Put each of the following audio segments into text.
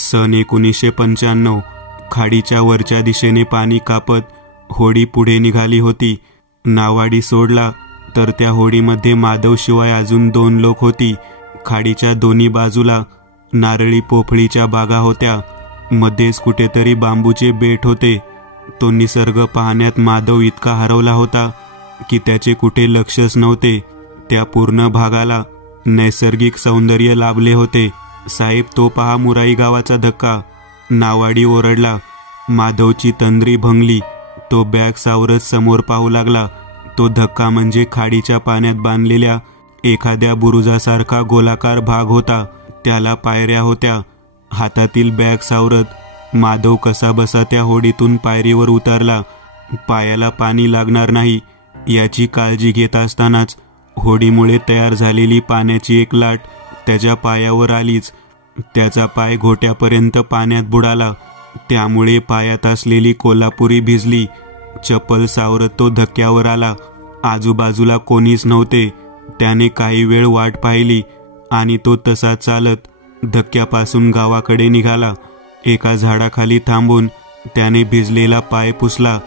सन 1995. खाडीच्या वरच्या दिशेने पाणी कापत होडी पुढे निघाली होती. नावाडी सोडला तर त्या होडीमध्ये माधवशिवाय अजून 2 लोक होती. खाडीच्या दोन्ही बाजूला नारळी पोफळीच्या बागा होत्या. मध्येच कुठेतरी बांबूचे बेट होते. तो निसर्ग पाहण्यात माधव इतका हरवला होता की त्याचे कुठे लक्षच नव्हते. त्या पूर्ण भागाला नैसर्गिक सौंदर्य लाभले होते. साहेब, तो पहा मुराई गावाचा धक्का. नावाडी ओरडला. माधवची तंद्री भंगली. तो बॅग सावरत समोर पाहू लागला. तो धक्का म्हणजे खाडीच्या पाण्यात बांधलेल्या एखाद्या बुरुजासारखा गोलाकार भाग होता. त्याला पायऱ्या होत्या. हातातील बॅग सावरत माधव कसाबसा त्या होडीतून पायरीवर उतरला. पायाला पाणी लागणार नाही याची काळजी घेत असतानाच होडीमुळे तयार झालेली पाण्याची एक लाट त्याच्या पायावर आलीच. त्याचा पाय घोट्यापर्यंत पाण्यात बुडाला. त्यामुळे पायात असलेली कोल्हापुरी भिजली. चप्पल सावरत तो धक्क्यावर आला. आजूबाजूला कोणीच नव्हते. त्याने काही वेळ वाट पाहिली आणि तो तसा चालत धक्क्यापासून गावाकडे निघाला. एका झाडाखाली थांबून त्याने भिजलेला पाय पुसला.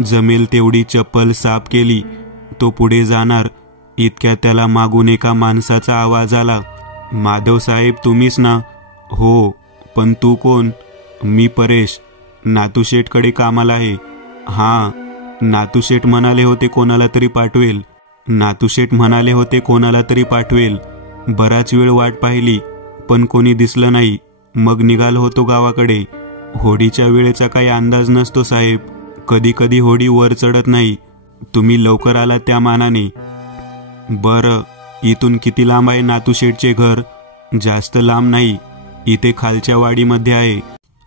जमेल तेवढी चप्पल साफ केली. तो पुढे जाणार इतक्या त्याला मागून एका माणसाचा आवाज आला. माधव साहेब, तुम्हीच ना? हो, पण तू कोण? मी परेश, नातूशेठकडे कामाला आहे. हां, नातूशेठ म्हणाले होते कोणाला तरी पाठवेल. नातूशेठ म्हणाले होते कोणाला तरी पाठवेल. बराच वेळ वाट पाहिली पण कोणी दिसलं नाही. मग निघालो होतो गावाकडे. होडीच्या वेळेचा काही अंदाज नसतो साहेब. कधी कधी होडी वर चढत नाही. तुम्ही लवकर आलात त्या मानाने. बरं, इथून किती लांब आहे नातूशेठचे घर? जास्त लांब नाही, इथे खालच्या वाडीमध्ये आहे.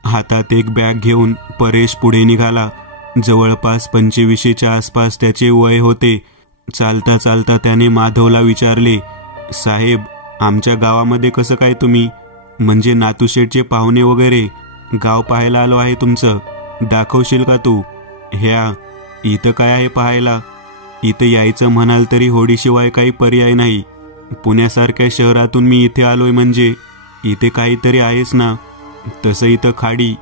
हातात एक बॅग घेऊन परेश पुढे निघाला. जवळपास 25च्या आसपास त्याचे वय होते. चालता चालता त्याने माधवला विचारले, साहेब, आमच्या गावामध्ये कसं काय तुम्ही? म्हणजे नातूशेठचे पाहुणे वगैरे? गाव पाहायला आलो आहे तुमचं, दाखवशील का तू? ह्या इथं काय आहे पाहायला? इथं यायचं म्हणाल तरी होडीशिवाय काही पर्याय नाही. पुण्यासारख्या शहरातून मी इथे आलोय म्हणजे इथे काहीतरी आहेच ना. तसं इथं खाडी,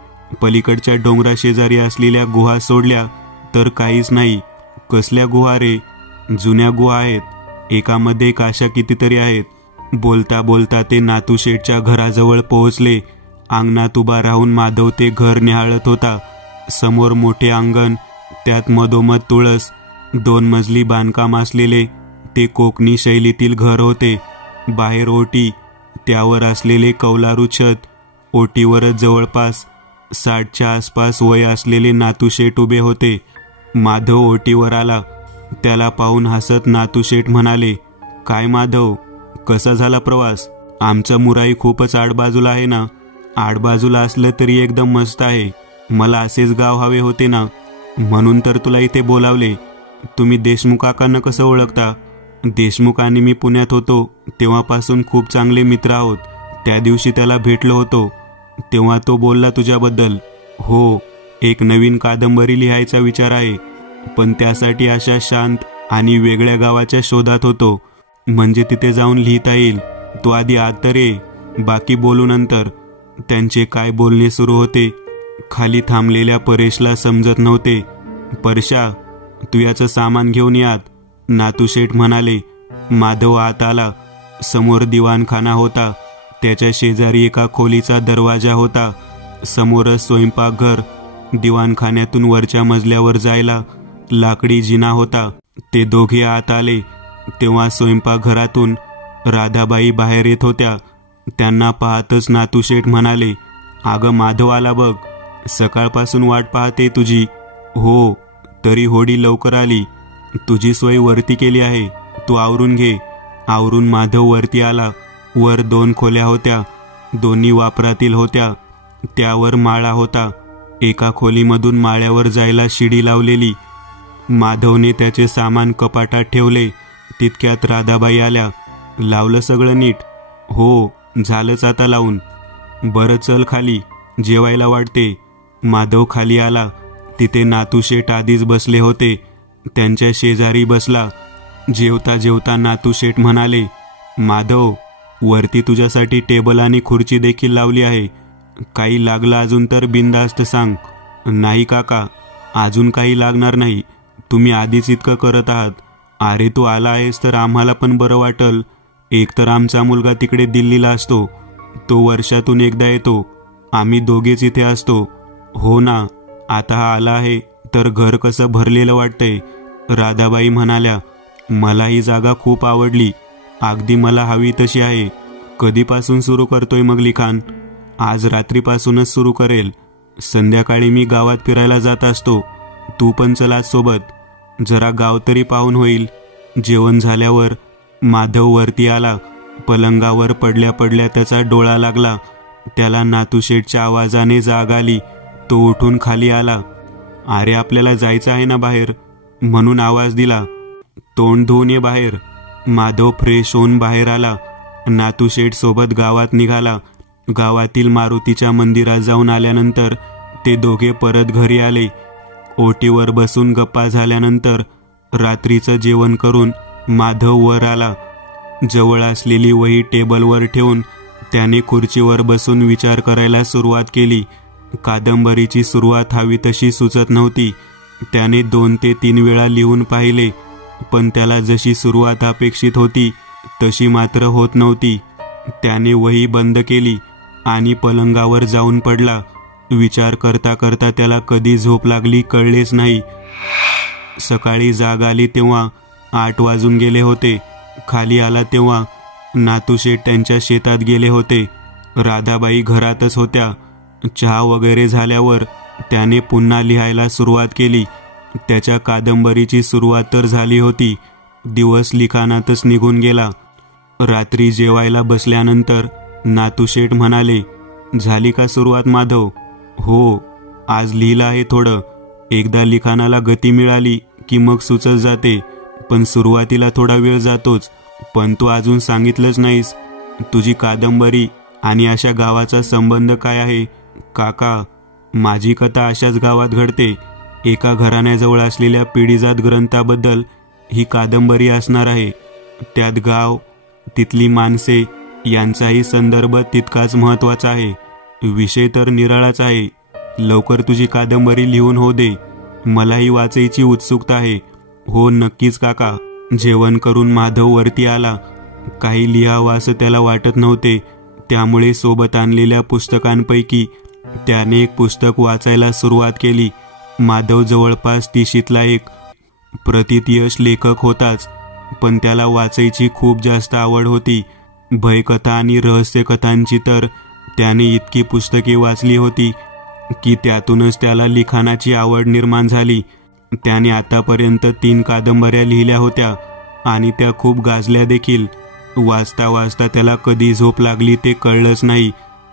पलीकडच्या डोंगरा शेजारी असलेल्या गुहा सोडल्या तर काहीच नाही. कसल्या गुहा रे? जुन्या गुहा आहेत. एकामध्ये काशा कितीतरी आहेत. बोलता बोलता ते नातूशेठच्या घराजवळ पोहोचले. अंगणात उभा राहून माधव ते घर निहाळत होता. समोर मोठे अंगण, त्यात मधोमध तुळस. 2 मजली बांधकाम असलेले ते कोकणी शैलीतील घर होते. बाहेर ओटी, त्यावर असलेले कौलारू छत. ओटीवरच जवळपास 60च्या आसपास वय असलेले नातूशेठ उभे होते. माधव ओटीवर आला. त्याला पाहून हसत नातूशेठ म्हणाले, काय माधव, कसा झाला प्रवास? आमचा मुराई खूपच आडबाजूला आहे ना? आडबाजूला असलं तरी एकदम मस्त आहे. मला असेच गाव हवे होते ना, म्हणून तर तुला इथे बोलावले. तुम्ही देशमुख काकांना कसं ओळखता? देशमुख आणि मी पुण्यात होतो तेव्हापासून खूप चांगले मित्र आहोत. त्या दिवशी त्याला भेटलो होतो तेव्हा तो बोलला तुझ्याबद्दल. हो, एक नवीन कादंबरी लिहायचा विचार आहे, पण त्यासाठी अशा शांत आणि वेगळ्या गावाच्या शोधात होतो, म्हणजे तिथे जाऊन लिहिता येईल. तू आधी आत तर ये, बाकी बोलू नंतर. त्यांचे काय बोलणे सुरू होते खाली थांबलेल्या परेशला समजत नव्हते. परशा, तू याचं सामान घेऊन यात, नातूशेठ म्हणाले. माधव आत आला. समोर दिवाणखाना होता. त्याच्या शेजारी एका खोलीचा दरवाजा होता. समोरच स्वयंपाकघर. दिवाणखान्यातून वरच्या मजल्यावर जायला लाकडी जिना होता. ते दोघे आत आले तेव्हा स्वयंपाकघरातून राधाबाई बाहेर येत होत्या. त्यांना पाहतच नातूशेठ म्हणाले, अगं माधव आला बघ, सकाळपासून वाट पाहते तुझी. हो, तरी होडी लवकर आली. तुझी सोय वरती केली आहे, तू आवरून घे. आवरून माधव वरती आला. वर 2 खोल्या होत्या. दोन्ही वापरातील होत्या. त्यावर माळा होता. एका खोलीमधून माळ्यावर जायला शिडी लावलेली. माधवने त्याचे सामान कपाटात ठेवले. तितक्यात राधाबाई आल्या. लावलं सगळं नीट? हो, झालंच आता लावून. बरं, चल खाली, जेवायला वाटते. माधव खाली आला. तिथे नातूशेठ आधीच बसले होते. त्यांच्या शेजारी बसला. जेवता जेवता नातूशेठ म्हणाले, माधव, वरती तुझ्यासाठी टेबल आणि खुर्ची देखील लावली आहे. काही लागलं अजून तर बिनधास्त सांग. नाही काका, अजून काही लागणार नाही. तुम्ही आधीच इतकं करत आहात. अरे तू आला आहेस तर आम्हाला पण बरं वाटल. एकतर आमचा मुलगा तिकडे दिल्लीला असतो, तो वर्षातून एकदा येतो. आम्ही दोघेच इथे असतो. हो ना, आता हा आला आहे तर घर कसं भरलेलं वाटतंय. राधाबाई म्हणाल्या, मला ही जागा खूप आवडली. अगदी मला हवी तशी आहे. कधीपासून सुरू करतोय मग लिखाण? आज रात्रीपासूनच सुरू करेल. संध्याकाळी मी गावात फिरायला जात असतो. तू पण चला सोबत. जरा गाव तरी पाहून होईल. जेवण झाल्यावर माधव वरती आला. पलंगावर पडल्या पडल्या त्याचा डोळा लागला. त्याला नातूशेठच्या आवाजाने जाग आली. तो उठून खाली आला. अरे आपल्याला जायचं आहे ना बाहेर, म्हणून आवाज दिला. तोंड धुवून ये बाहेर. माधव फ्रेश होऊन बाहेर आला. नातूशेठ सोबत गावात निघाला. गावातील मारुतीच्या मंदिरात जाऊन आल्यानंतर ते दोघे परत घरी आले. ओटीवर बसून गप्पा झाल्यानंतर रात्रीचं जेवण करून माधव वर आला. जवळ असलेली वही टेबलवर ठेवून त्याने खुर्चीवर बसून विचार करायला सुरुवात केली. कादंबरीची सुरुवात हवी तशी सुचत नव्हती. त्याने 2 ते 3 वेळा लिहून पाहिले, पण त्याला जशी सुरुवात अपेक्षित होती तशी मात्र होत नव्हती. त्याने वही बंद केली आणि पलंगावर जाऊन पडला. विचार करता करता त्याला कधी झोप लागली कळलेच नाही. सकाळी जाग आली तेव्हा 8 वाजून गेले होते. खाली आला तेव्हा नातूशेठ त्यांच्या शेतात गेले होते. राधाबाई घरातच होत्या. चहा वगैरे झाल्यावर त्याने पुन्हा लिहायला सुरुवात केली. त्याच्या कादंबरीची सुरुवात तर झाली होती. दिवस लिखाणातच निघून गेला. रात्री जेवायला बसल्यानंतर नातूशेठ म्हणाले, झाली का सुरुवात माधव? हो, आज लिहिलं आहे थोडं. एकदा लिखाणाला गती मिळाली की मग सुचत जाते, पण सुरुवातीला थोडा वेळ जातोच. पण तू अजून सांगितलंच नाहीस, तुझी कादंबरी आणि अशा गावाचा संबंध काय आहे? काका, माझी कथा अशाच गावात घडते. एका घराण्याजवळ असलेल्या पिढीजात ग्रंथाबद्दल ही कादंबरी असणार आहे. त्यात गाव, तिथली माणसे यांचाही संदर्भ तितकाच महत्त्वाचा आहे. विषय तर निराळाच आहे. लवकर तुझी कादंबरी लिहून हो दे. मलाही वाचायची उत्सुकता आहे. हो नक्कीच काका. जेवण करून माधव वरती आला. काही लिहावं असं त्याला वाटत नव्हते, त्यामुळे सोबत आणलेल्या पुस्तकांपैकी त्याने एक पुस्तक वाचायला सुरुवात केली. माधव जवळपास 30शीतला एक. प्रतितयश लेखक होताच, पण त्याला वाचायची खूप जास्त आवड होती. भयकथा आणि रहस्यकथांची तर त्याने इतकी पुस्तके वाचली होती की त्यातूनच त्याला लिखाणाची आवड निर्माण झाली. त्याने आतापर्यंत 3 कादंबऱ्या लिहिल्या होत्या आणि त्या खूप गाजल्या देखील. वाचता वाचता त्याला कधी झोप लागली ते कळलंच नाही.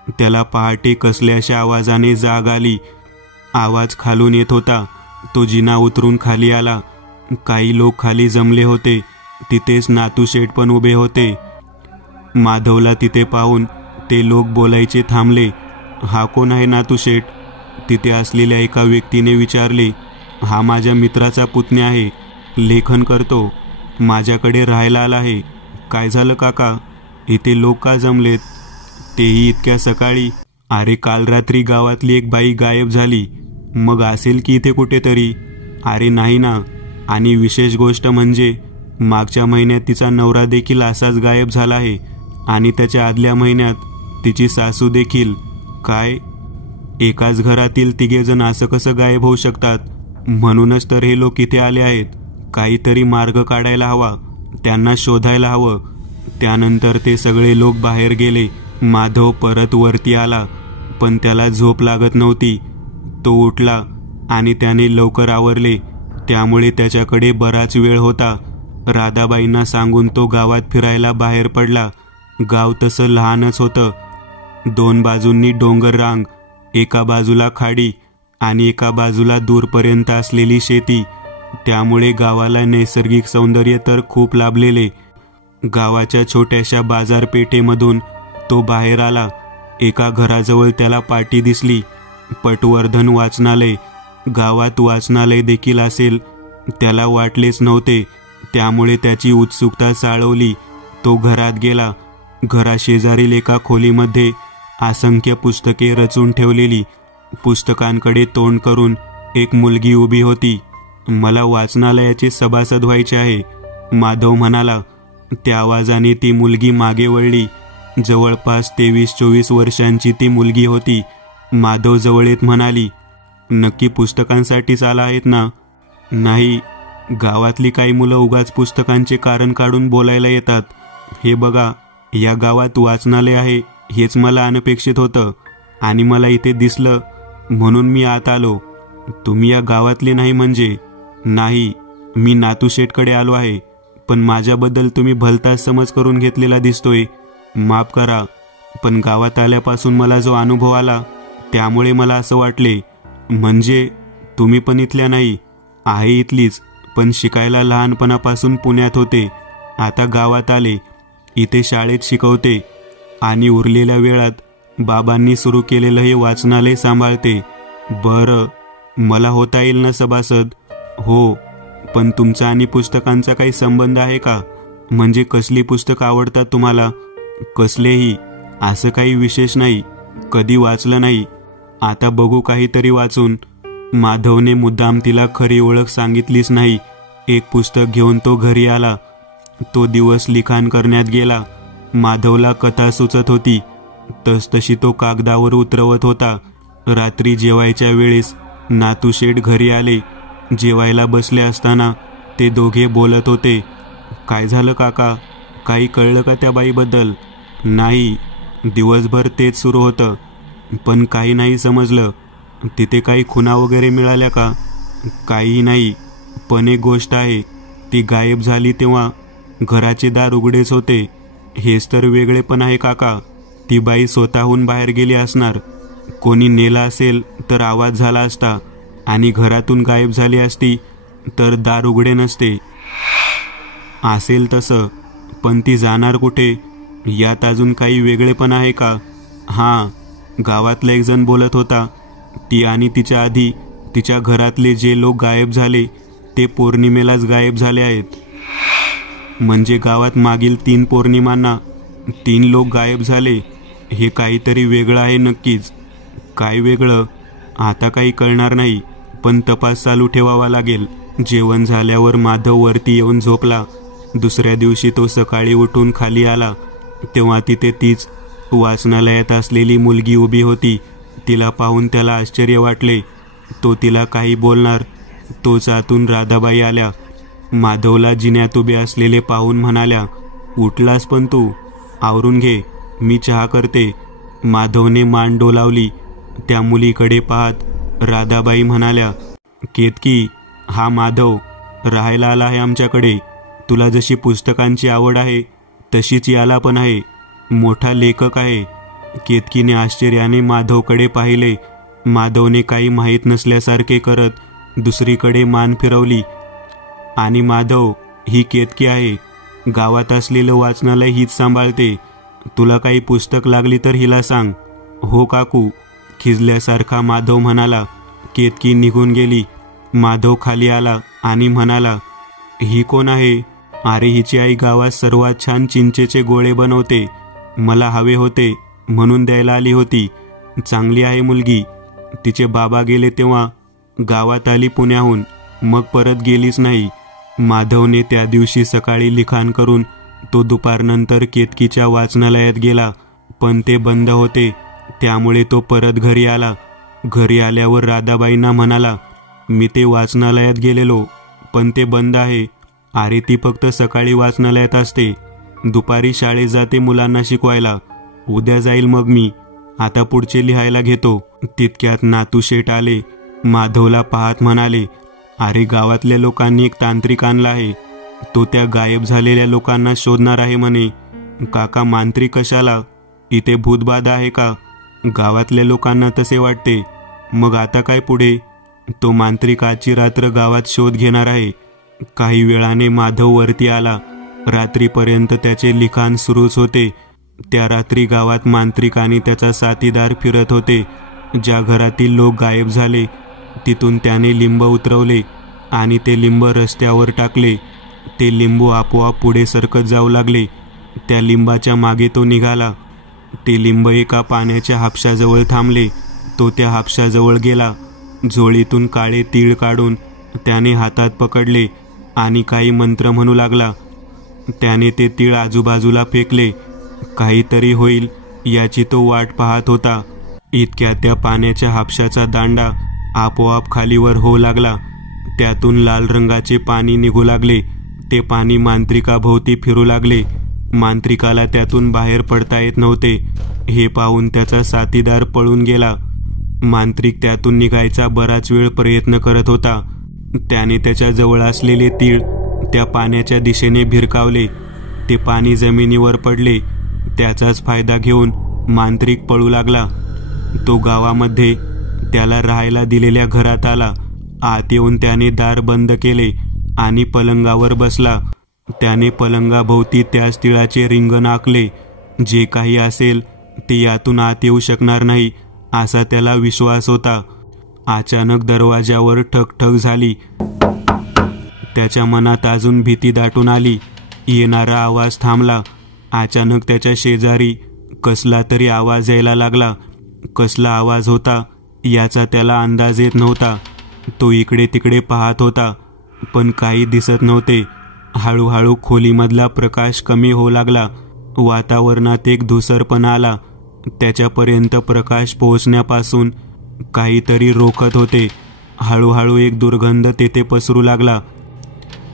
त्याला पहाटे कसल्याशा आवाजाने जाग आली. आवाज खालून येत होता. तो जिना उतरून खाली आला. काही लोक खाली जमले होते. तिथेच नातूशेठ पण उभे होते. माधवला तिथे पाहून ते लोक बोलायचे थांबले. हा कोण आहे नातूशेठ? तिथे असलेल्या एका व्यक्तीने विचारले. हा माझ्या मित्राचा पुतण्या आहे, लेखन करतो, माझ्याकडे राहायला आला आहे. काय झालं काका, इथे लोक का जमलेत? तेही इतक्या सकाळी? अरे काल रात्री गावातली एक बाई गायब झाली. मग असेल की इथे कुठेतरी. अरे नाही ना, आणि विशेष गोष्ट म्हणजे मागच्या महिन्यात तिचा नवरा देखील असाच गायब झाला आहे आणि त्याच्या आदल्या महिन्यात तिची सासू देखील. काय, एकाच घरातील 3 जण असं कसं गायब होऊ शकतात? म्हणूनच तर हे लोक इथे आले आहेत. काहीतरी मार्ग काढायला हवा, त्यांना शोधायला हवं. त्यानंतर ते सगळे लोक बाहेर गेले. माधव परत वरती आला, पण त्याला झोप लागत नव्हती. तो उठला आणि त्याने लवकर आवरले, त्यामुळे त्याच्याकडे बराच वेळ होता. राधाबाईंना सांगून तो गावात फिरायला बाहेर पडला. गाव तसं लहानच होतं. 2 बाजूंनी डोंगर रांग, एका बाजूला खाडी आणि एका बाजूला दूरपर्यंत असलेली शेती. त्यामुळे गावाला नैसर्गिक सौंदर्य तर खूप लाभलेले. गावाच्या छोट्याशा बाजारपेठेमधून तो बाहेर आला. एका घराजवळ त्याला पाटी दिसली, पटवर्धन वाचनालय. गावात वाचनालय देखील असेल त्याला वाटलेच नव्हते, त्यामुळे त्याची उत्सुकता चाळवली. तो घरात गेला. घराशेजारील एका खोलीमध्ये असंख्य पुस्तके रचून ठेवलेली. पुस्तकांकडे तोंड करून एक मुलगी उभी होती. मला वाचनालयाचे सभासद व्हायचे आहे, माधव म्हणाला. त्या आवाजाने ती मुलगी मागे वळली. जवळपास 23-24 वर्षांची ती मुलगी होती. माधव जवळ येत म्हणाली, नक्की पुस्तकांसाठीच आला आहेत ना? नाही, गावातली काही मुलं उगाच पुस्तकांचे कारण काढून बोलायला येतात. हे बघा, या गावात वाचनालय आहे हेच मला अनपेक्षित होतं आणि मला इथे दिसलं म्हणून मी आत आलो. तुम्ही या गावातले नाही म्हणजे? नाही, मी नातूशेठकडे आलो आहे, पण माझ्याबद्दल तुम्ही भलताच समज करून घेतलेला दिसतोय. माफ करा, पण गावात आल्यापासून मला जो अनुभव आला त्यामुळे मला असं वाटले. म्हणजे तुम्ही पण इथल्या नाही? आहे इथलीच, पण शिकायला लहानपणापासून पुण्यात होते. आता गावात आले, इथे शाळेत शिकवते आणि उरलेल्या वेळात बाबांनी सुरू केलेलं हे वाचनालय सांभाळते. बरं, मला होता येईल ना सभासद? हो, पण तुमचा आणि पुस्तकांचा काही संबंध आहे का? म्हणजे कसली पुस्तकं आवडतात तुम्हाला? कसलेही, असं काही विशेष नाही. कधी वाचलं नाही, आता बघू काहीतरी वाचून. माधवने मुद्दाम तिला खरी ओळख सांगितलीच नाही. एक पुस्तक घेऊन तो घरी आला. तो दिवस लिखाण करण्यात गेला. माधवला कथा सुचत होती, तसतशी तो कागदावर उतरवत होता. रात्री जेवायच्या वेळेस नातूशेठ घरी आले. जेवायला बसले असताना ते दोघे बोलत होते. काय झालं काका, काही कळलं का त्या बाईबद्दल? नाही, दिवसभर तेच सुरू होतं, पण काही नाही समजलं. तिथे काही खुणा वगैरे मिळाल्या का? काही नाही, पण एक गोष्ट आहे, ती गायब झाली तेव्हा घराचे दार उघडेच होते. हेच तर वेगळे पण आहे काका. ती बाई स्वतःहून बाहेर गेली असणार. कोणी नेला असेल तर आवाज झाला असता आणि घरातून गायब झाली असती तर दार उघडे नसते. असेल तसं, पण ती जाणार कुठे? यात अजून काही वेगळे पण आहे का? हां, गावातला एक जण बोलत होता, ती आणि तिच्या आधी तिच्या घरातले जे लोक गायब झाले ते पौर्णिमेलाच गायब झाले आहेत. म्हणजे गावात मागील 3 पौर्णिमांना 3 लोक गायब झाले. हे काहीतरी वेगळं आहे नक्कीच. काय वेगळं? आता काही कळणार नाही, पण तपास चालू ठेवावा लागेल. जेवण झाल्यावर माधव वरती येऊन झोपला. दुसऱ्या दिवशी तो सकाळी उठून खाली आला तेव्हा तिथे तीच वाचनालयात असलेली मुलगी उभी होती. तिला पाहून त्याला आश्चर्य वाटले. तो तिला काही बोलणार, तोच आतून राधाबाई आल्या. माधवला जिन्यात उभे असलेले पाहून म्हणाल्या, उठलास पण तू? आवरून घे, मी चहा करते. माधवने मान डोलावली. त्या मुलीकडे पाहत राधाबाई म्हणाल्या, केतकी, हा माधव राहायला आला आहे आमच्याकडे. तुला जशी पुस्तकांची आवड आहे तशीच याला पण आहे. मोठा लेखक आहे. केतकीने आश्चर्याने माधवकडे पाहिले. माधवने काही माहीत नसल्यासारखे करत दुसरीकडे मान फिरवली. आणि माधव, ही केतकी आहे. गावात असलेलं वाचनालय हीच सांभाळते. तुला काही पुस्तक लागली तर हिला सांग. हो काकू, खिजल्यासारखा माधव म्हणाला. केतकी निघून गेली. माधव खाली आला आणि म्हणाला, ही कोण आहे? अरे, हिची आई गावात सर्वात छान चिंचेचे गोळे बनवते. मला हवे होते म्हणून द्यायला आली होती. चांगली आहे मुलगी. तिचे बाबा गेले तेव्हा गावात आली पुण्याहून, मग परत गेलीच नाही. माधवने त्या दिवशी सकाळी लिखाण करून तो दुपारनंतर केतकीच्या वाचनालयात गेला, पण ते बंद होते. त्यामुळे तो परत घरी आला. घरी आल्यावर राधाबाईंना म्हणाला, मी ते वाचनालयात गेलेलो, पण ते बंद आहे. अरे, ती फक्त सकाळी वाचनालयात असते, दुपारी शाळेत जाते मुलांना शिकवायला. उद्या जाईल मग मी. आता पुढचे लिहायला घेतो. तितक्यात नातूशेठ आले. माधवला पाहत म्हणाले, अरे, गावातल्या लोकांनी एक तांत्रिक आणला आहे. तो त्या गायब झालेल्या लोकांना शोधणार आहे म्हणे. काका, मांत्रिक कशाला? इथे भूतबाधा आहे का? गावातल्या लोकांना तसे वाटते. मग आता काय पुढे? तो मांत्रिक आजची रात्र गावात शोध घेणार आहे. काही वेळाने माधव वरती आला. रात्रीपर्यंत त्याचे लिखाण सुरूच होते. त्या रात्री गावात मांत्रिक आणि त्याचा साथीदार फिरत होते. ज्या घरातील लोक गायब झाले तिथून त्याने लिंब उतरवले आणि ते लिंब रस्त्यावर टाकले. ते लिंबू आपोआप पुढे सरकत जाऊ लागले. त्या लिंबाच्या मागे तो निघाला. ते लिंब एका पाण्याच्या हापशाजवळ थांबले. तो त्या हापशाजवळ गेला. झोळीतून काळे तीळ काढून त्याने हातात पकडले आणि काही मंत्र म्हणू लागला. त्याने ते तीळ आजूबाजूला फेकले. काहीतरी होईल याची तो वाट पाहत होता. इतक्या त्या पाण्याच्या हापशाचा दांडा आपोआप खालीवर होऊ लागला. त्यातून लाल रंगाचे पाणी निघू लागले. ते पाणी मांत्रिकाभोवती फिरू लागले. मांत्रिकाला त्यातून बाहेर पडता येत नव्हते. हे पाहून त्याचा साथीदार पळून गेला. मांत्रिक त्यातून निघायचा बराच वेळ प्रयत्न करत होता. त्याने त्याच्या जवळ असलेले तीळ त्या पाण्याच्या दिशेने भिरकावले. ते पाणी जमिनीवर पडले. त्याचाच फायदा घेऊन मांत्रिक पळू लागला. तो गावामध्ये त्याला राहायला दिलेल्या घरात आला. आत येऊन त्याने दार बंद केले आणि पलंगावर बसला. त्याने पलंगाभोवती त्याच तिळाचे रिंगण आखले. जे काही असेल ते यातून आत येऊ शकणार नाही असा त्याला विश्वास होता. अचानक दरवाजावर ठकठक झाली. त्याच्या मनात अजून भीती दाटून आली. येणारा आवाज थांबला. अचानक त्याच्या शेजारी कसला तरी आवाज यायला लागला. कसला आवाज होता याचा त्याला अंदाज येत नव्हता. तो इकडे तिकडे पाहत होता पण काही दिसत नव्हते. हळूहळू खोलीमधला प्रकाश कमी होऊ लागला. वातावरणात एक धुसरपणा आला. त्याच्यापर्यंत प्रकाश पोहोचण्यापासून काहीतरी रोखत होते. हळूहळू एक दुर्गंध तेथे पसरू लागला.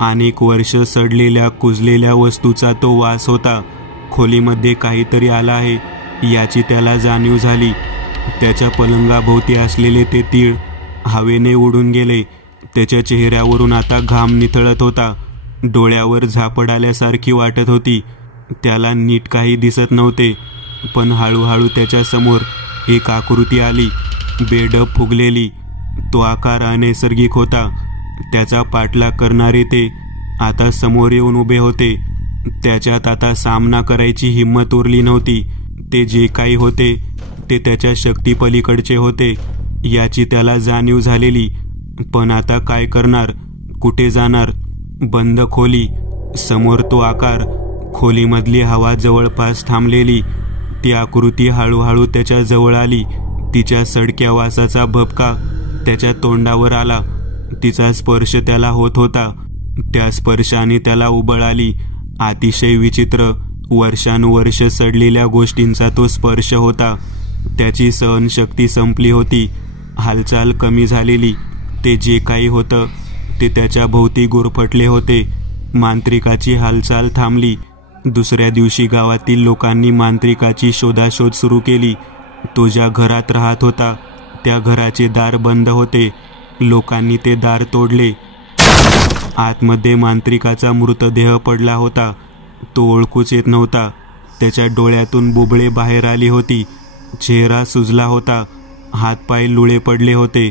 अनेक वर्ष सडलेल्या कुजलेल्या वस्तूचा तो वास होता. खोलीमध्ये काहीतरी आला आहे याची त्याला जाणीव झाली. त्याच्या पलंगाभोवती असलेले ते तीळ हवेने उडून गेले. त्याच्या चेहऱ्यावरून आता घाम निथळत होता. डोळ्यावर झापड आल्यासारखी वाटत होती. त्याला नीट काही दिसत नव्हते. पण हळूहळू त्याच्या समोर एक आकृती आली. बेडप फुगलेली. तो आकार अनैसर्गिक होता. त्याचा पाठलाग करणारे ते आता समोर येऊन उभे होते. त्याच्यात आता सामना करायची हिंमत उरली नव्हती. ते जे काही होते ते त्याच्या शक्तीपलीकडचे होते याची त्याला जाणीव झालेली. पण आता काय करणार? कुठे जाणार? बंद खोली. समोर तो आकार. खोलीमधली हवा जवळपास थांबलेली. ती आकृती हळूहळू त्याच्या जवळ आली. तिच्या सडक्या वासाचा भपका त्याच्या तोंडावर आला. तिचा स्पर्श त्याला होत होता. त्या स्पर्शाने त्याला उबळ आली. अतिशय विचित्र वर्षानुवर्ष सडलेल्या गोष्टींचा तो स्पर्श होता. त्याची सहनशक्ती संपली होती. हालचाल कमी झालेली. ते जे काही होतं ते त्याच्या भोवती गुरफटले होते. मांत्रिकाची हालचाल थांबली. दुसऱ्या दिवशी गावातील लोकांनी मांत्रिकाची शोधाशोध सुरू केली. तो ज्या घरात राहत होता त्या घराचे दार बंद होते. लोकांनी ते दार तोडले. आतमध्ये मांत्रिकाचा मृतदेह पडला होता. तो ओळखूच येत नव्हता. त्याच्या डोळ्यातून बुबळे बाहेर आली होती. चेहरा सुजला होता. हातपाय लुळे पडले होते.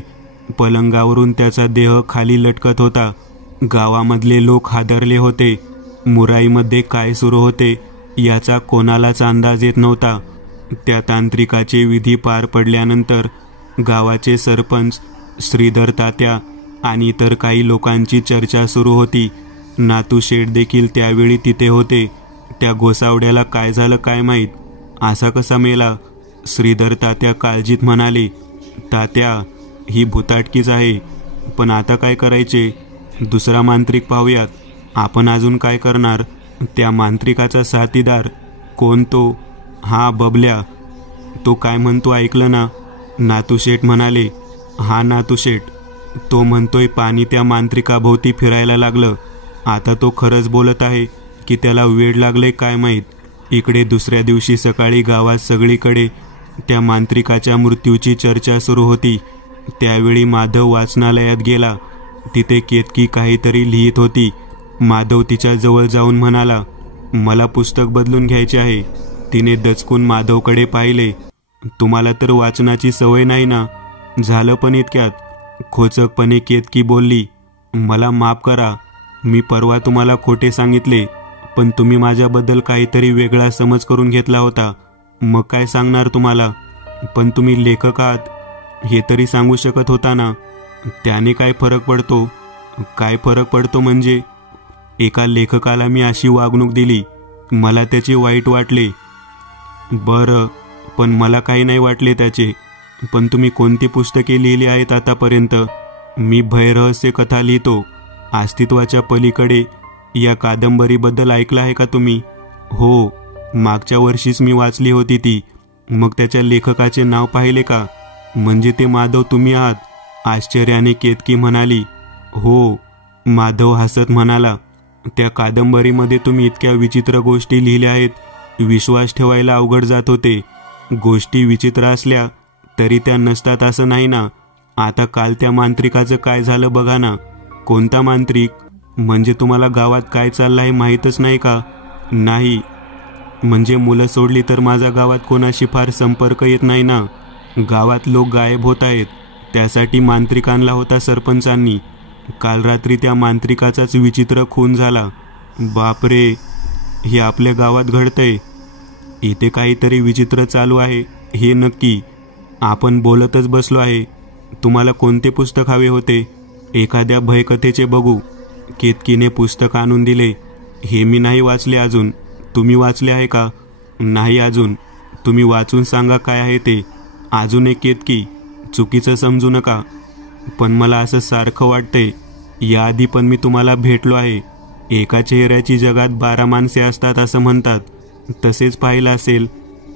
पलंगावरून त्याचा देह खाली लटकत होता. गावामधले लोक हादरले होते. मुराईमध्ये काय सुरू होते याचा कोणालाच अंदाज येत नव्हता. त्या तांत्रिकाचे विधी पार पडल्यानंतर गावाचे सरपंच, श्रीधर तात्या आणि इतर काही लोकांची चर्चा सुरू होती. नातू शेठ देखील त्यावेळी तिथे होते. त्या गोसावड्याला काय झालं काय माहीत? असा कसा मेला? श्रीधर तात्या काळजीत म्हणाले. तात्या, ही भुताटकीच आहे. पण आता काय करायचे? दुसरा मांत्रिक पाहूयात. आपण अजून काय करणार? त्या मांत्रिकाचा साथीदार कोण? तो हा बबल्या. तो काय म्हणतो ऐकलं ना? नातूशेठ म्हणाले. हा नातूशेठ. तो म्हणतोय पाणी त्या मांत्रिकाभोवती फिरायला लागलं. आता तो खरंच बोलत आहे की त्याला वेड लागले काय माहीत. इकडे दुसऱ्या दिवशी सकाळी गावात सगळीकडे त्या मांत्रिकाच्या मृत्यूची चर्चा सुरू होती. त्यावेळी माधव वाचनालयात गेला. तिथे केतकी काहीतरी लिहित होती. माधव तिच्या जवळ जाऊन म्हणाला, मला पुस्तक बदलून घ्यायचे आहे. तिने दचकून माधवकडे पाहिले. तुम्हाला तर वाचनाची सवय नाही ना? झालं पण इतक्यात? खोचकपणे केतकी बोलली. मला माफ करा. मी परवा तुम्हाला खोटे सांगितले पण तुम्ही माझ्याबद्दल काहीतरी वेगळा समज करून घेतला होता. मग काय सांगणार तुम्हाला? पण तुम्ही लेखक आहात हे तरी सांगू शकत होता ना? त्याने काय फरक पडतो? काय फरक पडतो म्हणजे? एका लेखकाला मी अशी वागणूक दिली. मला त्याचे वाईट वाटले. बरं, पण मला काही नाही वाटले त्याचे. पण तुम्ही कोणती पुस्तके लिहिली आहेत आतापर्यंत? मी भयरहस्य कथा लिहितो. अस्तित्वाच्या पलीकडे या कादंबरीबद्दल ऐकलं आहे का तुम्ही? हो, मागच्या वर्षीच मी वाचली होती ती. मग त्याच्या लेखकाचे नाव पाहिले का? म्हणजे ते माधव तुम्ही आहात? आश्चर्याने केतकी म्हणाली. हो, माधव हसत म्हणाला. त्या कादंबरीमध्ये तुम्ही इतक्या विचित्र गोष्टी लिहिल्या आहेत, विश्वास ठेवायला अवघड जात होते. गोष्टी विचित्र असल्या तरी त्या नसतात असं नाही ना. आता काल त्या मांत्रिकाचं काय झालं बघा ना. कोणता मांत्रिक? म्हणजे तुम्हाला गावात काय चाललं आहे माहीतच नाही का? नाही. म्हणजे मुलं सोडली तर माझा गावात कोणाशी फार संपर्क येत नाही ना. गावात लोक गायब होत आहेत, त्यासाठी मांत्रिक आणला होता सरपंचांनी. काल रात्री त्या मांत्रिकाचाच विचित्र खून झाला. बापरे, हे आपल्या गावात घडतंय. इथे काहीतरी विचित्र चालू आहे हे नक्की. आपण बोलतच बसलो आहे. तुम्हाला कोणते पुस्तक हवे होते? एखाद्या भयकथेचे बघू. केतकीने पुस्तक आणून दिले. हे मी नाही वाचले अजून. तुम्ही वाचले आहे का? नाही अजून. तुम्ही वाचून सांगा काय आहे ते. अजून एक केतकी, चुकीचं समजू नका. पण मला असं सारखं वाटतंय, याआधी पण मी तुम्हाला भेटलो आहे. एका चेहऱ्याची जगात 12 माणसे असतात असं म्हणतात. तसेच पाहिलं असेल,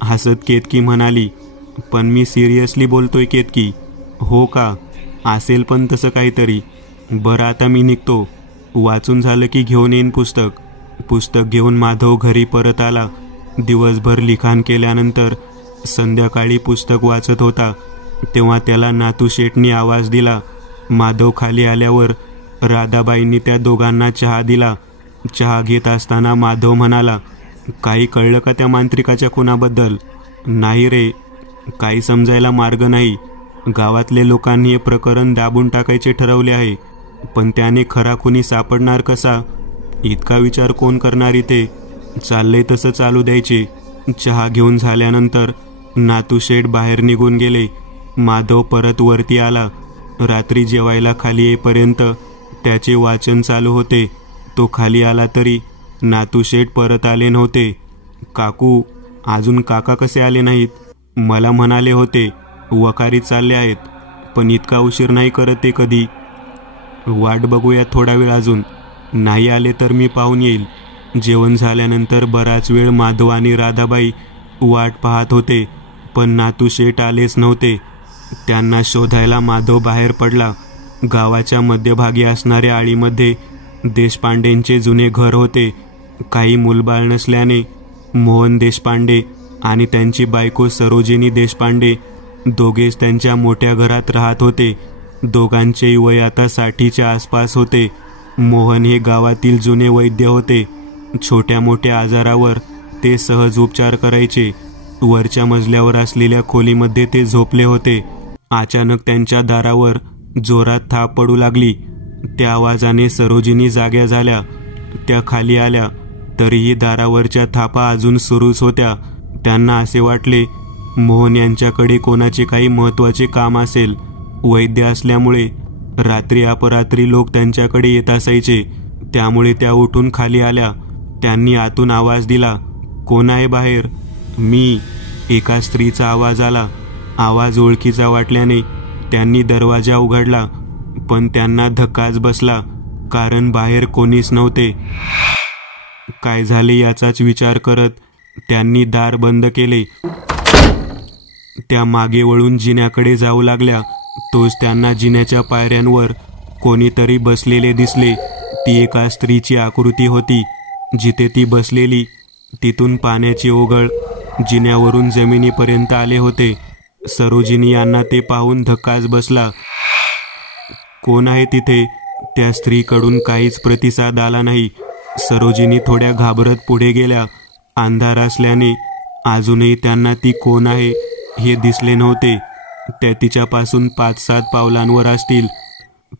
हसत केतकी म्हणाली. पण मी सिरियसली बोलतोय केतकी. हो का? असेल पण तसं काहीतरी. बरं, आता मी निघतो. वाचून झालं की घेऊन येईन पुस्तक. पुस्तक घेऊन माधव घरी परत आला. दिवसभर लिखाण केल्यानंतर संध्याकाळी पुस्तक वाचत होता तेव्हा त्याला नातू शेटनी आवाज दिला. माधव खाली आल्यावर राधाबाईंनी त्या दोघांना चहा दिला. चहा घेत असताना माधव म्हणाला, काही कळलं का त्या मांत्रिकाच्या खुनाबद्दल? नाही रे, काही समजायला मार्ग नाही. गावातले लोकांनी हे प्रकरण दाबून टाकायचे ठरवले आहे, पण त्याने खरा खुनी सापडणार कसा? इतका विचार कोण करणार इथे? चाललंय तसं चालू द्यायचे. चहा घेऊन झाल्यानंतर नातू शेठ बाहेर निघून गेले. माधव परत वरती आला. रात्री जेवायला खाली येईपर्यंत त्याचे वाचन चालू होते. तो खाली आला तरी नातू शेठ परत आले नव्हते. काकू, अजून काका कसे आले नाहीत? मला म्हणाले होते वखारीत चालले आहेत, पण इतका उशीर नाही करत ते कधी. वाट बघूया थोडा वेळ अजून. नाही आले तर मी पाहून येईल. जेवण झाल्यानंतर बराच वेळ माधव आणि राधाबाई वाट पाहत होते, पण नातू शेठ आलेच नव्हते. त्यांना शोधायला माधव बाहेर पडला. गावाच्या मध्यभागी असणाऱ्या आळीमध्ये देशपांडेंचे जुने घर होते. काही मूलबाळ नसल्याने मोहन देशपांडे आणि त्यांची बायको सरोजिनी देशपांडे दोघेच त्यांच्या मोठ्या घरात राहत होते. दोघांचेही वय आता 60च्या आसपास होते. मोहन हे गावातील जुने वैद्य होते. छोट्या मोठ्या आजारावर ते सहज उपचार करायचे. वरच्या मजल्यावर असलेल्या खोलीमध्ये ते झोपले होते. अचानक त्यांच्या दारावर जोरात थाप पडू लागली. त्या आवाजाने सरोजिनी जाग्या झाल्या. त्या खाली आल्या, तरीही दारावरच्या थापा अजून सुरूच होत्या. त्यांना असे वाटले मोहन यांच्याकडे कोणाचे काही महत्त्वाचे काम असेल. वैद्य असल्यामुळे रात्री अपरात्री लोक त्यांच्याकडे येत असायचे, त्यामुळे त्या उठून खाली आल्या. त्यांनी आतून आवाज दिला, कोण आहे बाहेर? मी. एका स्त्रीचा आवाज आला. आवाज ओळखीचा वाटल्याने त्यांनी दरवाजा उघडला, पण त्यांना धक्काच बसला, कारण बाहेर कोणीच नव्हते. काय झाले याचाच विचार करत त्यांनी दार बंद केले. त्या मागे वळून जिन्याकडे जाऊ लागल्या. तोच त्यांना जिन्याच्या पायऱ्यांवर कोणीतरी बसलेले दिसले. ती एका स्त्रीची आकृती होती. जिथे ती बसलेली तिथून पाण्याचे ओघळ जिन्यावरून जमिनीपर्यंत आले होते. सरोजिनी यांना ते पाहून धक्काच बसला. कोण आहे तिथे? त्या स्त्रीकडून काहीच प्रतिसाद आला नाही. सरोजिनी थोड्या घाबरत पुढे गेल्या. अंधार असल्याने अजूनही त्यांना ती कोण आहे हे दिसले नव्हते. त्या तिच्यापासून 5-7 पावलांवर असतील.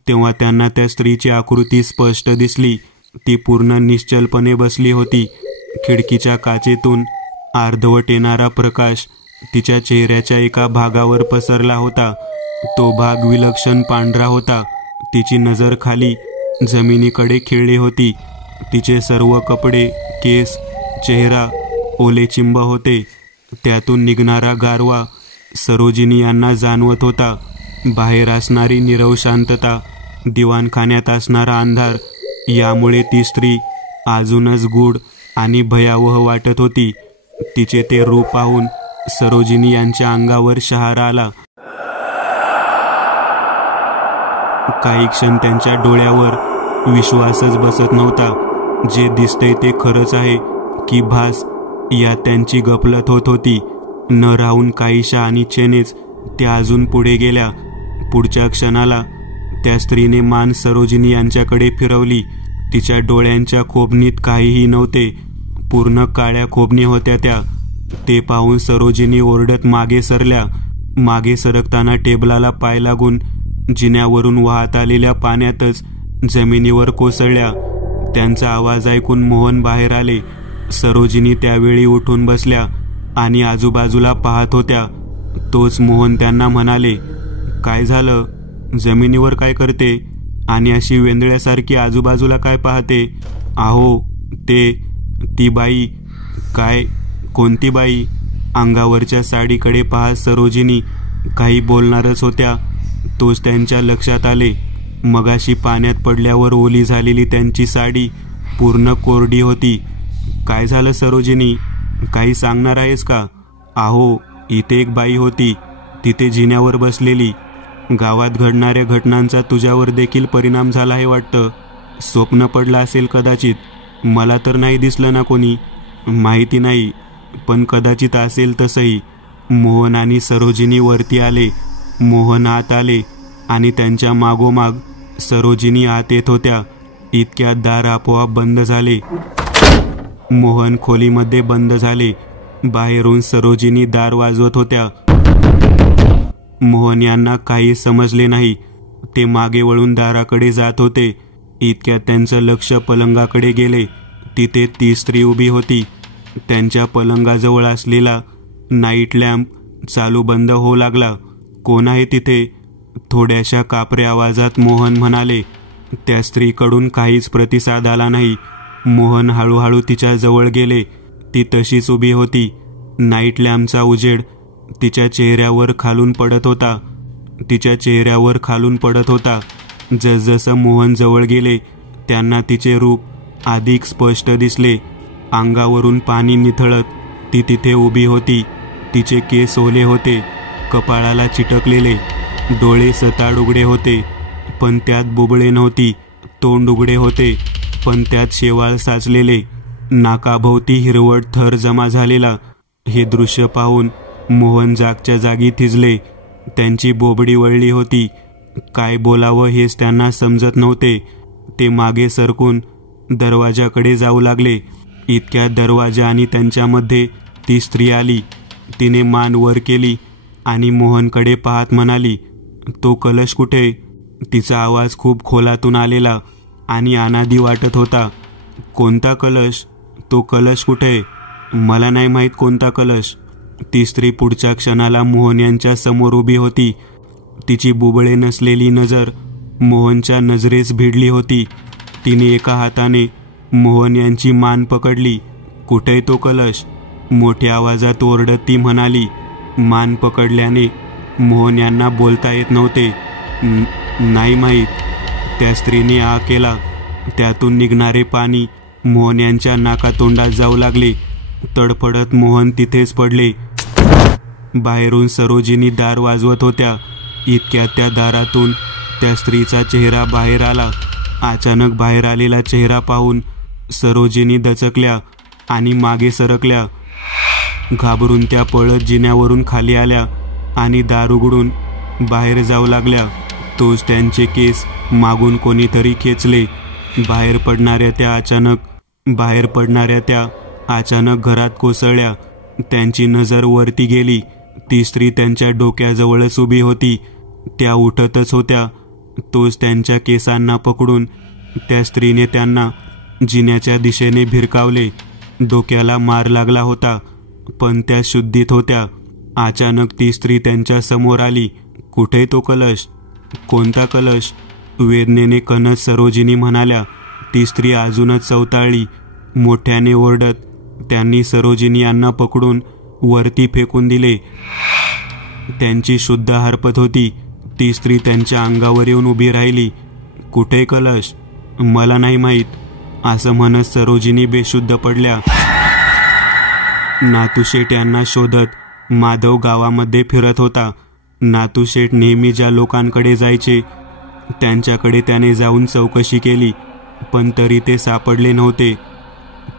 तेव्हा त्यांना त्या स्त्रीची आकृती स्पष्ट दिसली. ती पूर्ण निश्चलपणे बसली होती. खिडकीच्या काचेतून अर्धवट येणारा प्रकाश तिच्या चेहऱ्याच्या एका भागावर पसरला होता. तो भाग विलक्षण पांढरा होता. तिची नजर खाली जमिनीकडे खिळली होती. तिचे सर्व कपडे, केस, चेहरा ओलेचिंब होते. त्यातून निघणारा गारवा सरोजिनी यांना जाणवत होता. बाहेर असणारी नीरव शांतता, दिवाणखान्यात असणारा अंधार, यामुळे ती स्त्री अजूनच गूढ आणि भयावह वाटत होती. तिचे ते रूप पाहून सरोजिनी यांच्या अंगावर शहारा आला. काही क्षण त्यांच्या डोळ्यावर विश्वासच बसत नव्हता. जे दिसतंय ते खरंच आहे की भास, यात त्यांची गफलत होत होती. न राहून काहीशा अनिच्छेनेच त्या अजून पुढे गेल्या. पुढच्या क्षणाला त्या स्त्रीने मान सरोजिनी यांच्याकडे फिरवली. तिच्या डोळ्यांच्या खोबणीत काहीही नव्हते, पूर्ण काळ्या खोबणी होत्या त्या. ते पाहून सरोजिनी ओरडत मागे सरल्या. मागे सरकताना टेबलाला पाय लागून जिन्यावरून वाहत आलेल्या पाण्यातच जमिनीवर कोसळल्या. त्यांचा आवाज ऐकून मोहन बाहेर आले. सरोजिनी त्यावेळी उठून बसल्या आणि आजूबाजूला पाहत होत्या. तोच मोहन त्यांना म्हणाले, काय झालं? जमिनीवर काय करते आणि अशी वेंदळ्यासारखी आजूबाजूला काय पाहते? आहो, ती बाई. काय? कोणती बाई? अंगावरच्या साडीकडे पाहत सरोजिनी काही बोलणारच होत्या. तोच त्यांच्या लक्षात आले. मगाशी पाण्यात पडल्यावर ओली झालेली त्यांची साडी पूर्ण कोरडी होती. काय झालं सरोजिनी? काही सांगणार आहेस का? आहो, इथे एक बाई होती, तिथे जिन्यावर बसलेली. गावात घडणाऱ्या घटनांचा तुझ्यावर देखील परिणाम झाला आहे वाटतं. स्वप्न पडलं असेल कदाचित. मला तर नाही दिसलं ना कोणी. माहिती नाही, पण कदाचित असेल तसंही. मोहन आणि सरोजिनी वरती आले. मोहन आत आले आणि त्यांच्या मागोमाग सरोजिनी आत येत होत्या. इतक्यात दार आपोआप बंद झाले. मोहन खोलीमध्ये बंद झाले. बाहेरून सरोजिनी दार वाजवत होत्या. मोहन यांना काही समजले नाही. ते मागे वळून दाराकडे जात होते. इतक्यात त्यांचं लक्ष पलंगाकडे गेले. तिथे ती स्त्री उभी होती. त्यांच्या पलंगाजवळ असलेला नाईट लॅम्प चालू बंद होऊ लागला. कोण आहे तिथे? थोड्याशा कापरे आवाजात मोहन म्हणाले. त्या स्त्रीकडून काहीच प्रतिसाद आला नाही. मोहन हळूहळू तिच्या जवळ गेले. ती तशीच उभी होती. नाईट लॅम्पचा उजेड तिच्या चेहऱ्यावर खालून पडत होता. जसजसं मोहन जवळ गेले त्यांना तिचे रूप अधिक स्पष्ट दिसले. अंगावरून पाणी निथळत ती तिथे उभी होती. तिचे केस ओले होते, कपाळाला चिटकलेले. डोळे सताड उघडे होते, पण त्यात बुबळे नव्हती. तोंड उघडे होते, पण त्यात शेवाळ साचलेले. नाकाभोवती हिरवट थर जमा झालेला. हे दृश्य पाहून मोहन जागच्या जागी थिजले. त्यांची बोबडी वळली होती. काय बोलावं हेच त्यांना समजत नव्हते. ते मागे सरकून दरवाजाकडे जाऊ लागले. इतक्या दरवाजा आणि त्यांच्यामध्ये ती स्त्री आली. तिने मान वर केली आणि मोहनकडे पाहत म्हणाली, तो कलश कुठे? तिचा आवाज खूप खोलातून आलेला आणि अनादी वाटत होता. कोणता कलश? तो कलश कुठे? मला नाही माहीत कोणता कलश. ती स्त्री पुढच्या क्षणाला मोहन यांच्या समोर उभी होती. तिची बुबळे नसलेली नजर मोहनच्या नजरेस भिडली होती. तिने एका हाताने मोहन यांची मान पकडली. कुठे तो कलश? मोठ्या आवाजात ओरडत ती म्हणाली. मान पकडल्याने मोहन यांना बोलता येत नव्हते. नाही माहीत. त्या स्त्रीने आ केला. त्यातून निघणारे पाणी मोहन यांच्या नाकातोंडात जाऊ लागले. तडफडत मोहन तिथेच पडले. बाहेरून सरोजिनी दार वाजवत होत्या. इतक्यात त्या दारातून त्या स्त्रीचा चेहरा बाहेर आला. अचानक बाहेर आलेला चेहरा पाहून सरोजिनी दचकल्या आणि मागे सरकल्या. घाबरून त्या पळत जिन्यावरून खाली आल्या आणि दार उघडून बाहेर जाऊ लागल्या. तोच त्यांचे केस मागून कोणीतरी खेचले. बाहेर पडणाऱ्या त्या अचानक घरात कोसळल्या. त्यांची नजर वरती गेली. ती स्त्री त्यांच्या डोक्याजवळच उभी होती. त्या उठतच होत्या. तोच त्यांच्या केसांना पकडून त्या स्त्रीने त्यांना जिन्याच्या दिशेने भिरकावले. डोक्याला मार लागला होता, पण त्या शुद्धीत होत्या. अचानक ती स्त्री त्यांच्या समोर आली. कुठे तो कलश? कोणता कलश? वेदनेने कणत सरोजिनी म्हणाल्या. ती स्त्री अजूनच चवताळली. मोठ्याने ओरडत त्यांनी सरोजिनी यांना पकडून वरती फेकून दिले. त्यांची शुद्ध हरपत होती. ती स्त्री त्यांच्या अंगावर येऊन उभी राहिली. कुठे कलश? मला नाही माहीत, असं म्हणत सरोजिनी बेशुद्ध पडल्या. नाथूशेठ यांना शोधत माधव गावामध्ये फिरत होता. नाथूशेठ नेहमी ज्या लोकांकडे जायचे त्यांच्याकडे त्याने जाऊन चौकशी केली, पण तरी ते सापडले नव्हते.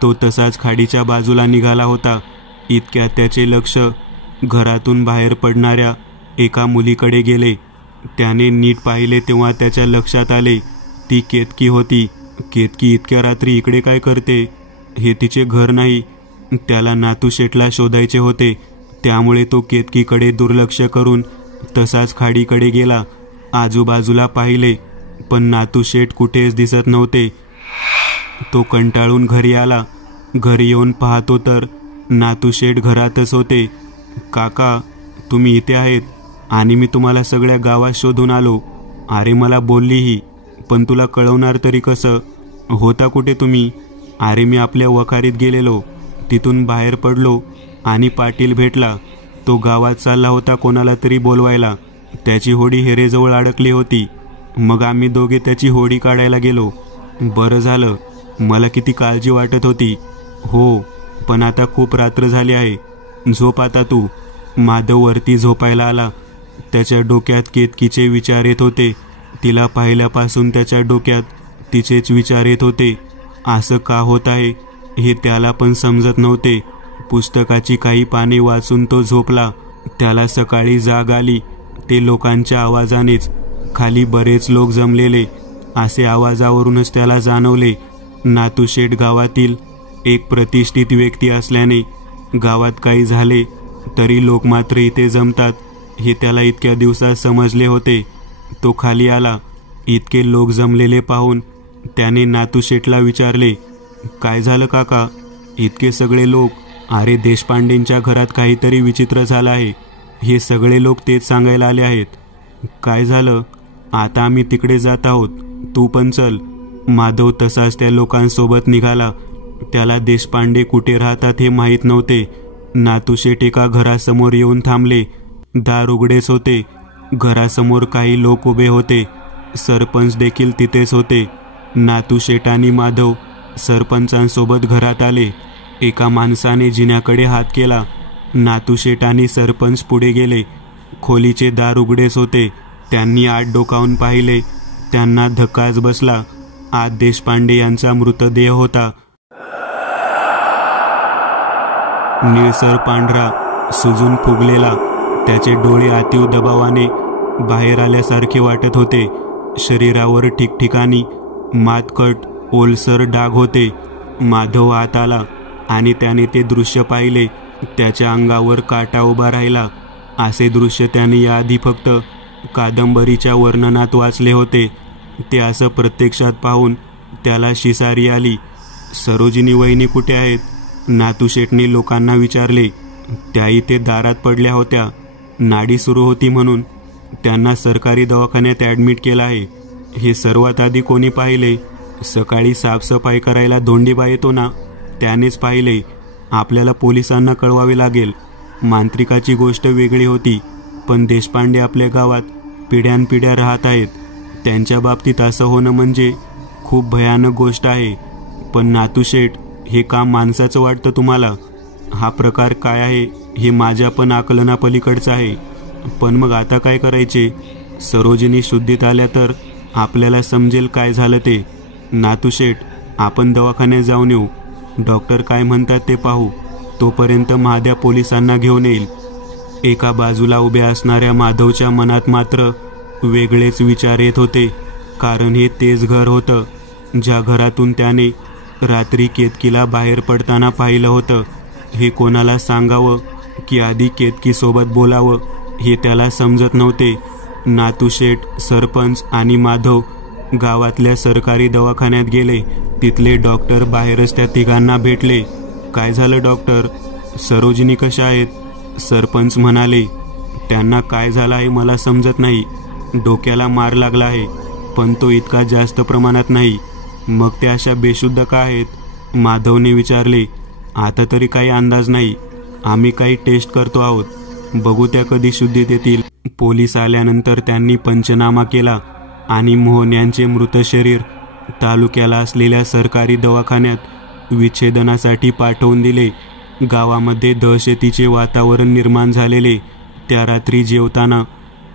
तो तसाच खाडीच्या बाजूला निघाला होता. इतक्यात त्याचे लक्ष घरातून बाहेर पडणाऱ्या एका मुलीकडे गेले. त्याने नीट पाहिले तेव्हा त्याच्या लक्षात आले ती केतकी होती. केतकी इतक्या रात्री इकडे काय करते? हे तिचे घर नाही. त्याला नाथूशेठला शोधायचे होते, त्यामुळे तो केतकीकडे दुर्लक्ष करून तसाच खाडीकडे गेला. आजूबाजूला पाहिले, पण नाथूशेठ कुठेच दिसत नव्हते. तो कंटाळून घरी आला. घरी येऊन पाहतो तर नाथूशेठ घरातच होते. काका, तुम्ही इथे आहेत आणि मी तुम्हाला सगळ्या गावात शोधून आलो. अरे मला बोललीही, पण तुला कळवणार तरी कसं? होता कुठे तुम्ही? अरे मी आपल्या वखारीत गेलेलो, तिथून बाहेर पडलो आणि पाटील भेटला. तो गावात चालला होता कोणाला तरी बोलवायला. त्याची होडी हेरेजवळ अडकली होती. मग आम्ही दोघे त्याची होडी काढायला गेलो. बरं झालं, मला किती काळजी वाटत होती. हो, पण आता खूप रात्र झाली आहे. झोप आता तू. माधव वरती झोपायला आला. त्याच्या डोक्यात केतकीचे विचार येत होते. तिला पाहिल्यापासून त्याच्या डोक्यात तिचेच विचार येत होते. असं का होत आहे हे त्याला पण समजत नव्हते. पुस्तकाची काही पाने वाचून तो झोपला. त्याला सकाळी जाग आली. ते लोकांच्या आवाजानेच. खाली बरेच लोक जमलेले असे आवाजावरूनच त्याला जाणवले. नाथूशेठ गावातील एक प्रतिष्ठित व्यक्ती असल्याने गावात काही झाले तरी लोक मात्र इथे जमतात हे त्याला इतक्या दिवसात समजले होते. तो खाली आला. इतके लोक जमलेले पाहून त्याने नाथूशेठला विचारले, काय झालं काका? इतके सगळे लोक? अरे देशपांडेंच्या घरात काहीतरी विचित्र झालं आहे. हे सगळे लोक तेच सांगायला आले आहेत. काय झालं? आता आम्ही तिकडे जात आहोत, तू पण चल. माधव तसाच त्या लोकांसोबत निघाला. त्याला देशपांडे कुठे राहतात हे माहीत नव्हते. नाथूशेठ एका घरासमोर येऊन थांबले. दार उघडेच होते. घरासमोर काही लोक उभे होते. सरपंच देखील तिथेच होते. नाथूशेठ आणि माधव सरपंचांसोबत घरात आले. एका माणसाने जिन्याकडे हात केला. नाथूशेठ आणि सरपंच पुढे गेले. खोलीचे दार उघडेच होते. त्यांनी आत डोकावून पाहिले. त्यांना धक्काच बसला. आत देशपांडे यांचा मृतदेह होता. निळसर पांढरा, सुजून फुगलेला. त्याचे डोळे अतीव दबावाने बाहेर आल्यासारखे वाटत होते. शरीरावर ठिकठिकाणी मातकट ओलसर डाग होते. माधव आत आला आणि त्याने ते दृश्य पाहिले. त्याच्या अंगावर काटा उभा राहिला. असे दृश्य त्याने याआधी फक्त कादंबरीच्या वर्णनात वाचले होते. ते असं प्रत्यक्षात पाहून त्याला शिसारी आली. सरोजिनी वहिनी कुठे आहेत? नाथूशेठने लोकांना विचारले. त्या इथे दारात पडल्या होत्या. नाडी सुरू होती म्हणून त्यांना सरकारी दवाखान्यात ॲडमिट केलं आहे. हे सर्वात आधी कोणी पाहिले? सकाळी साफसफाई करायला धोंडीबा येतो ना, त्यानेच पाहिले. आपल्याला पोलिसांना कळवावे लागेल. मांत्रिकाची गोष्ट वेगळी होती, पण देशपांडे आपल्या गावात पिढ्यानपिढ्या राहत आहेत. त्यांच्या बाबतीत असं होणं म्हणजे खूप भयानक गोष्ट आहे. पण नाथूशेठ, हे काम माणसाचं वाटतं तुम्हाला? हा प्रकार काय आहे हे माझ्या पण आकलनापलीकडचं आहे. पण मग आता काय करायचे? सरोजिनी शुद्धीत आल्या तर आपल्याला समजेल काय झालं ते. नाथूशेठ, आपण दवाखान्यात जाऊन येऊ. डॉक्टर काय म्हणतात ते पाहू. तोपर्यंत महाद्या पोलिसांना घेऊन येईल. एका बाजूला उभ्या असणाऱ्या माधवच्या मनात मात्र वेगळेच विचार येत होते. कारण हे तेच घर होतं ज्या घरातून त्याने रात्री केतकीला बाहेर पडताना पाहिलं होतं. हे कोणाला सांगावं की आधी केतकीसोबत बोलावं हे त्याला समजत नव्हते. नाथूशेठ, सरपंच आणि माधव गावातल्या सरकारी दवाखान्यात गेले. तिथले डॉक्टर बाहेरच त्या तिघांना भेटले. काय झालं डॉक्टर? सरोजिनी कशा आहेत? सरपंच म्हणाले. त्यांना काय झालं आहे मला समजत नाही. डोक्याला मार लागला आहे, पण तो इतका जास्त प्रमाणात नाही. मग त्या अशा बेशुद्ध का आहेत? माधवने विचारले. आता तरी काही अंदाज नाही. आम्ही काही टेस्ट करतो आहोत, बघू त्या कधी शुद्धीत येतील. पोलीस आल्यानंतर त्यांनी पंचनामा केला आणि मोहन यांचे मृत शरीर तालुक्याला असलेल्या सरकारी दवाखान्यात विच्छेदनासाठी पाठवून दिले. गावामध्ये दहशतीचे वातावरण निर्माण झालेले. त्या रात्री जेवताना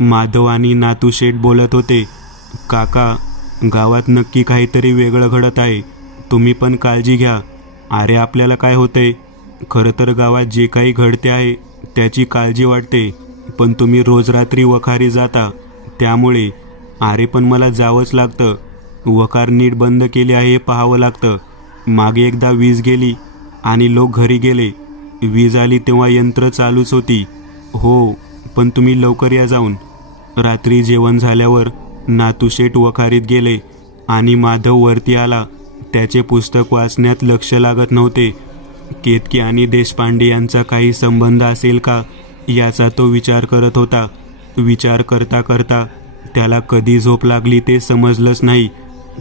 माधव आणि नातू शेठ बोलत होते, काका, गावात नक्की काहीतरी वेगळं घडत आहे, तुम्ही पण काळजी घ्या. अरे आपल्याला काय होतंय, खरं तर गावात जे काही घडते आहे त्याची काळजी वाटते, पण तुम्ही रोज रात्री वखारी जाता त्यामुळे. अरे पण मला जावंच लागतं, वखार नीट बंद केली आहे हे पाहावं लागतं. मागे एकदा वीज गेली आणि लोक घरी गेले, वीज आली तेव्हा यंत्र चालूच होती. हो, पण तुम्ही लवकर या जाऊन. रात्री जेवण झाल्यावर नातूशेठ वखारीत गेले आणि माधव वरती आला. त्याचे पुस्तक वाचण्यात लक्ष लागत नव्हते. केतकी आणि देशपांडे यांचा काही संबंध असेल का याचा तो विचार करत होता. विचार करता करता त्याला कधी झोप लागली ते समजलंच नाही.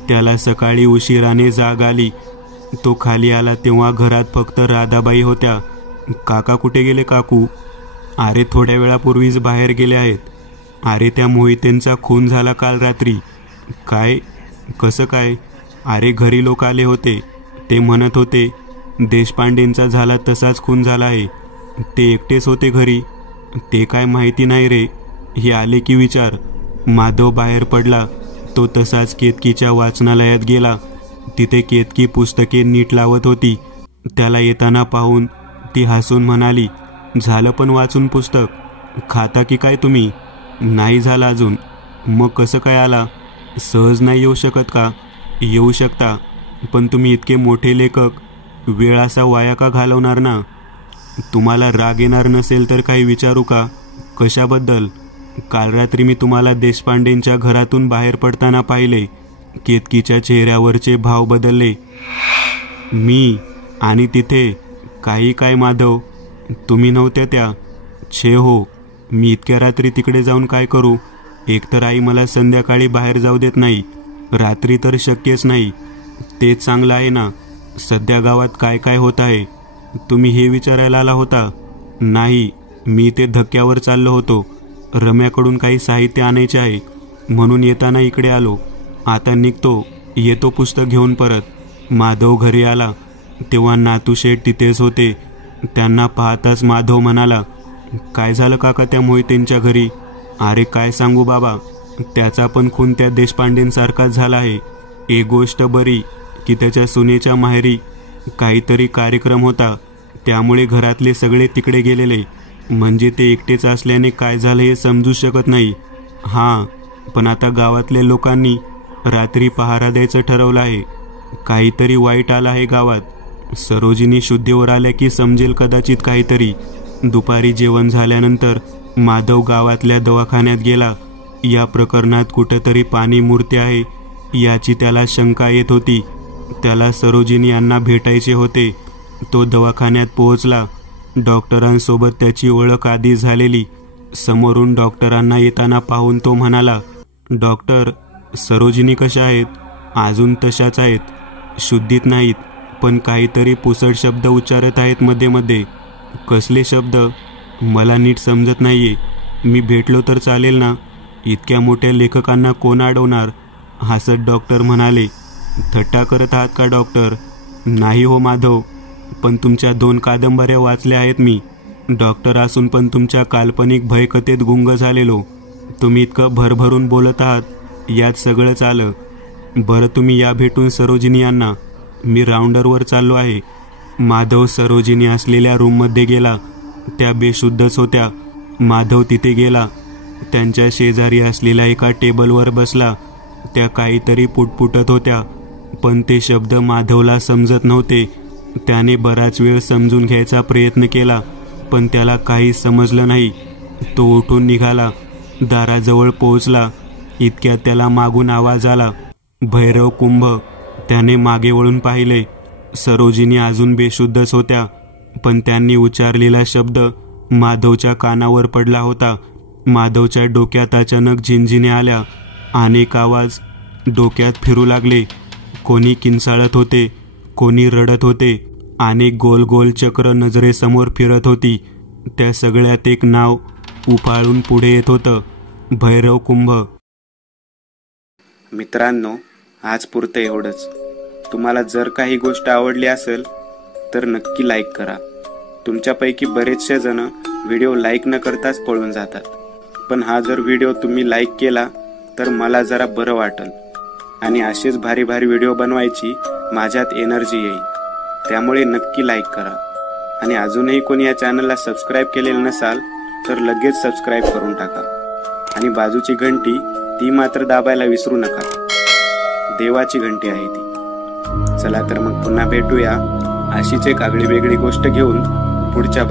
त्याला सकाळी उशिराने जाग आली. तो खाली आला तेव्हा घरात फक्त राधाबाई होत्या. काका कुठे गेले काकू? अरे थोड्या वेळापूर्वीच बाहेर गेले आहेत. अरे त्या मोहितेंचा खून झाला काल रात्री. काय? कसं काय? अरे घरी लोक आले होते, ते म्हणत होते देशपांडेंचा झाला तसाच खून झाला आहे. ते एकटेच होते घरी. ते काय माहिती नाही रे, हे आले की विचार. माधव बाहेर पडला. तो तसाच केतकीच्या वाचनालयात गेला. तिथे केतकी पुस्तके नीट लावत होती. त्याला येताना पाहून ती हसून म्हणाली, झालं पण वाचून पुस्तक? खाता की काय तुम्ही? नाही झालं अजून. मग कसं काय आला? सहज नाही येऊ शकत का? येऊ शकता, पण तुम्ही इतके मोठे लेखक वेळ असा वाया का घालवणार ना? तुम्हाला राग येणार नसेल तर काही विचारू का? कशाबद्दल? काल रात्री मी तुम्हाला देशपांडेंच्या घरातून बाहेर पडताना पाहिले. केतकीच्या चेहऱ्यावरचे भाव बदलले. मी? आणि तिथे काही काय माधव? तुम्ही नव्हत्या त्या? छे हो, मी इतक्या रात्री तिकडे जाऊन काय करू? एकतर आई मला संध्याकाळी बाहेर जाऊ देत नाही, रात्री तर शक्यच नाही. तेच चांगलं आहे ना. सध्या गावात काय काय होत आहे तुम्ही हे विचारायला आला होता? नाही, मी ते धक्क्यावर चाललो होतो. रम्याकडून काही साहित्य आणायचे आहे म्हणून येताना इकडे आलो. आता निघतो, येतो पुस्तक घेऊन परत. माधव घरी आला तेव्हा नातूशेठ तिथेच होते. त्यांना पाहताच माधव म्हणाला, काय झालं काका त्या मोहितेंच्या घरी? अरे काय सांगू बाबा, त्याचा पण खून त्या देशपांडेंसारखाच झाला आहे. एक गोष्ट बरी की त्याच्या सुनेच्या माहेरी काहीतरी कार्यक्रम होता, त्यामुळे घरातले सगळे तिकडे गेलेले. म्हणजे ते एकटेच असल्याने काय झालं हे समजू शकत नाही. हां, पण आता गावातल्या लोकांनी रात्री पहारा द्यायचं ठरवलं आहे. काहीतरी वाईट आलं आहे गावात. सरोजिनी शुद्धीवर आल्या की समजेल कदाचित काहीतरी. दुपारी जेवण झाल्यानंतर माधव गावातल्या दवाखान्यात गेला. या प्रकरणात कुठंतरी पाणी मुरते आहे याची त्याला शंका येत होती. त्याला सरोजिनी यांना भेटायचे होते. तो दवाखान्यात पोहोचला. डॉक्टरांसोबत त्याची ओळख आधी झालेली. समोरून डॉक्टरांना येताना पाहून तो म्हणाला, डॉक्टर, सरोजिनी कशा आहेत? अजून तशाच आहेत, शुद्धीत नाहीत, पण काहीतरी पुसट शब्द उच्चारत आहेत मध्ये मध्ये. कसले शब्द? मला नीट समजत नाहीये. मी भेटलो तर चालेल ना? इतक्या मोठ्या लेखकांना कोण अडवणार? हसत डॉक्टर म्हणाले. थट्टा करत आहात का डॉक्टर? नाही हो माधव, पण तुमच्या 2 कादंबऱ्या वाचल्या आहेत मी. डॉक्टर असून पण तुमच्या काल्पनिक भयकथेत गुंग झालेलो. तुम्ही इतकं भरभरून बोलत आहात, यात सगळंच आलं. बरं तुम्ही या भेटून सरोजिनी यांना. मी राऊंडरवर चाललो आहे. माधव सरोजिनी असलेल्या रूममध्ये गेला. त्या बेशुद्धच होत्या. माधव तिथे गेला. त्यांच्या शेजारी असलेल्या एका टेबलवर बसला. त्या काहीतरी पुटपुटत होत्या, पण ते शब्द माधवला समजत नव्हते. त्याने बराच वेळ समजून घ्यायचा प्रयत्न केला, पण त्याला काही समजलं नाही. तो उठून निघाला. दाराजवळ पोहोचला. इतक्यात त्याला मागून आवाज आला, भैरव कुंभ. त्याने मागे वळून पाहिले. सरोजिनी अजून बेशुद्धच होत्या, पण त्यांनी उच्चारलेला शब्द माधवच्या कानावर पडला होता. माधवच्या डोक्यात अचानक झिंझिण्या आल्या. अनेक आवाज डोक्यात फिरू लागले. कोणी किंचाळत होते, कोणी रडत होते. अनेक गोल गोल चक्र नजरेसमोर फिरत होती. त्या सगळ्यात एक नाव उफाळून पुढे येत होतं, भैरव कुंभ. मित्रांनो, आज पुरतं एवढंच. तुम्हाला जर काही गोष्ट आवडली असेल तर नक्की लाईक करा. तुमच्यापैकी बरेचसे जण व्हिडिओ लाईक न करताच पळून जातात, पण हा जर व्हिडिओ तुम्ही लाईक केला तर मला जरा बरं वाटेल आणि असेच भारी भारी व्हिडिओ बनवायची माझ्यात एनर्जी येईल. त्यामुळे नक्की लाईक करा. आणि अजूनही कोणी या चॅनलला सबस्क्राईब केलेलं नसाल तर लगेच सबस्क्राईब करून टाका. आणि बाजूची घंटी ती मात्र दाबायला विसरू नका. देवाची घंटी आहे ती. चला तर मग पुन्हा भेटूया अशीच एक आगळी वेगळी गोष्ट घेऊन पुढच्या